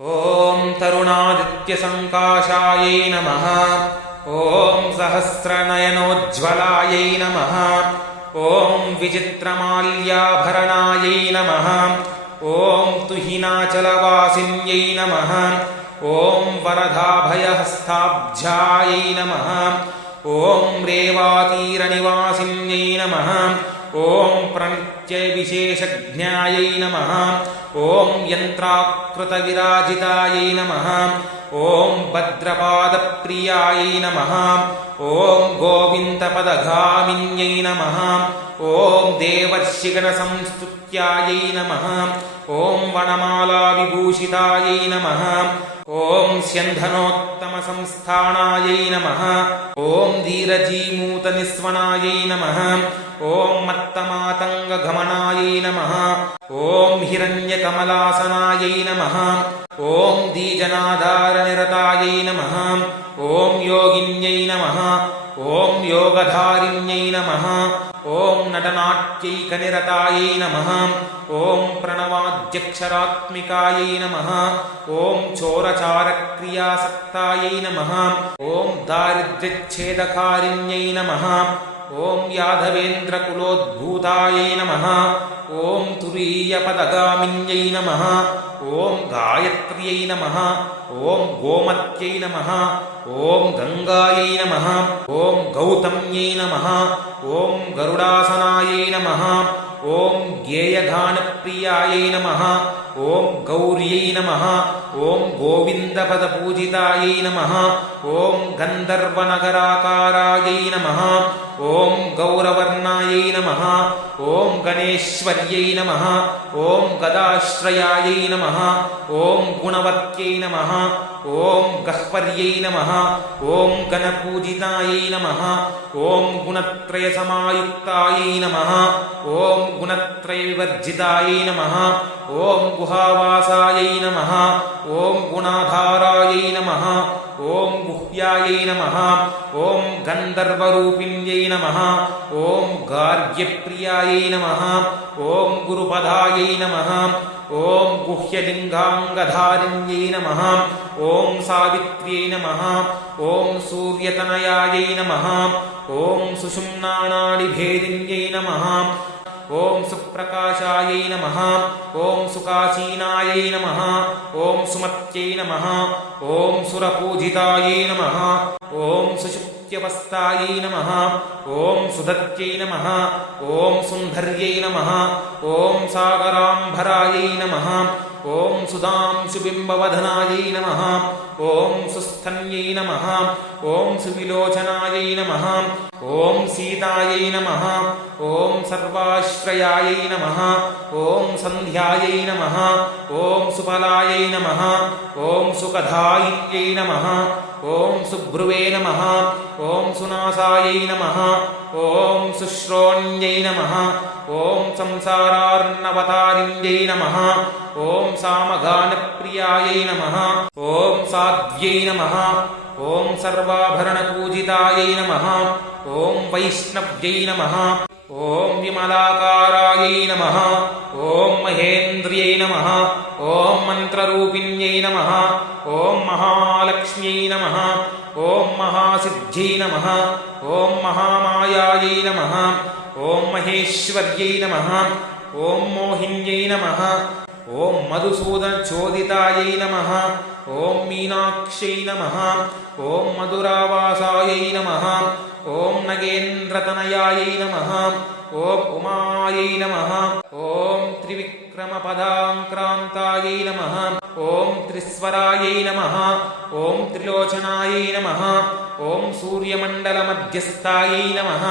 ॐ तरुणादित्यसङ्काशायै नमः। ॐ सहस्रनयनोज्ज्वलायै नमः। ॐ विचित्रमाल्याभरणायै नमः। ॐ तुहिनाचलवासिन्यै नमः। ॐ वरदाभयहस्ताब्जायै नमः। ॐ रेवातीरनिवासिन्यै नमः। ॐ प्रणित्यविशेषज्ञायै नमः। ॐ यन्त्राकृतविराजितायै नमः। ॐ भद्रपादप्रियायै नमः। ॐ गोविन्दपदगामिन्यै नमः। ॐ देवर्षिगणसंस्तुत्यायै नमः। ॐ वनमालाविभूषितायै नमः। ॐ स्यन्धनोत्तमसंस्थानायै नमः। ॐ धीरजीमूतनिस्वनायै नमः। ॐ मत्तमातङ्गगमनायै नमः। ॐ हिरण्यकमलासनायै नमः। ॐ दीजनाधारनिरतायै नमः। ॐ योगिन्यै नमः। ॐ योगधारिण्यै नमः। ॐ नटनाट्यैकनिरतायै नमः। ॐ प्रणवाद्यक्षरात्मिकायै नमः। ॐ चोरचारक्रियासक्तायै नमः। ॐ दारिद्र्यच्छेदकारिण्यै नमः। ॐ यादवेन्द्रकुलोद्भूतायै नमः। ॐ तुरीयपदगामिन्यै नमः। ॐ गायत्र्यै नमः। ॐ गोमत्यै नमः। ॐ गङ्गायै नमः। ॐ गौतम्यै नमः। ॐ गरुडासनायै नमः। ॐ गेयगानप्रियायै नमः। ॐ गौर्यै नमः। ॐ गोविन्दपदपूजितायै नमः। ॐ गन्धर्वनगराकारायै नमः। ॐ गौरवर्णायै नमः। ॐ गणेश्वर्यै नमः। ॐ गदाश्रयायै नमः। ॐ गुणवत्यै नमः। ॐ गह्वर्यै नमः। ॐ गणपूजितायै नमः। ॐ गुणत्रयसमायुक्तायै नमः। ॐ गुणत्रयविवर्जितायै नमः। ॐ गुहावासायै नमः। ॐ गुणाधारायै नमः। ॐ गुह्यायै नमः। ॐ गन्धर्वरूपिण्यै नमः। ॐ गार्ग्यप्रियायै नमः। ॐ गुरुपदायै नमः। ॐ गुह्यलिङ्गाङ्गधारिण्यै नमः। ॐ सावित्र्यै नमः। ॐ सूर्यतनयायै नमः। ॐ सुषुम्नानाडिभेदिन्यै नमः। ॐ सुप्रकाशायै नमः। ॐ सुकाशीनायै नमः। ॐ सुमत्यै नमः। ॐ सुरपूजितायै नमः। ॐ सुषुप्त्यवस्थायै नमः। ॐ सुदत्यै नमः। ॐ सुन्धर्यै नमः। ॐ सागराम्भरायै नमः। ॐ सुधांशुबिम्बवदनायै नमः। ॐ सुस्थन्यै नमः। ॐ सुविलोचनायै नमः। ॐ सीतायै नमः। ॐ सर्वाश्रयायै नमः। ॐ सन्ध्यायै नमः। ॐ सुफलायै नमः। ॐ सुखदायिन्यै नमः। ॐ सुभ्रुवे नमः। ॐ सुनासायै नमः। ॐ सुश्रोण्यै नमः। ॐ संसारार्णवतारिण्यै नमः। ॐ सामगानप्रियायै नमः। ॐ साध्व्यै नमः। ॐ सर्वाभरणपूजितायै नमः। ॐ वैष्णव्यै नमः। ॐ विमलाकारायै नमः। ॐ महेन्द्र्यै नमः। ॐ मन्त्ररूपिण्यै नमः। ॐ महालक्ष्म्यै नमः। ॐ महासिद्ध्यै नमः। ॐ महामायायै नमः। ॐ महेश्वर्यै नमः। ॐ मोहिन्यै नमः। ॐ मधुसूदनचोदितायै नमः। ॐ मीनाक्ष्यै नमः। ॐ मधुरावासायै नमः। ॐ नगेन्द्रतनयायै नमः। ॐ उमायै नमः। ॐ त्रिविक्रमपदाङ्क्रान्तायै नमः। ॐ त्रिस्वरायै नमः। ॐ त्रिलोचनायै नमः। ॐ सूर्यमण्डलमध्यस्थायै नमः।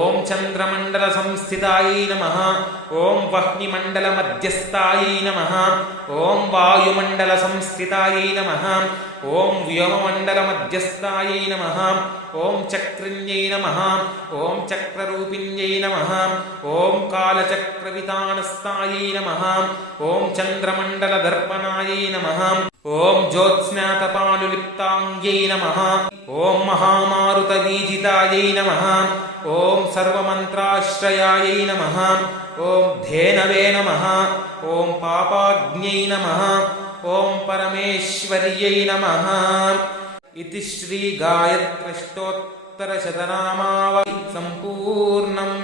ॐ चन्द्रमण्डलसंस्थितायै नमः। ॐ वह्निमण्डलमध्यस्थायै नमः। ॐ वायुमण्डलसंस्थितायै नमः। ॐ व्योममण्डलमध्यस्थायै नमः। ॐ चक्रिण्यै नमः। ॐ चक्ररूपिण्यै नमः। ॐ कालचक्रवितानस्थायै नमः। ॐ चन्द्रमण्डलदर्पणायै नमः। ॐ ज्योत्स्नातपानुलिप्ताङ्ग्यै नमः। ॐ महामारुतवीजितायै नमः। ॐ सर्वमन्त्राश्रयायै नमः। ॐ धेनवे नमः। ॐ पापाग्न्यै नमः। ॐ परमेश्वर्यै नमः इति श्रीगायत्र्यष्टोत्तरशतनामावली सम्पूर्णम्।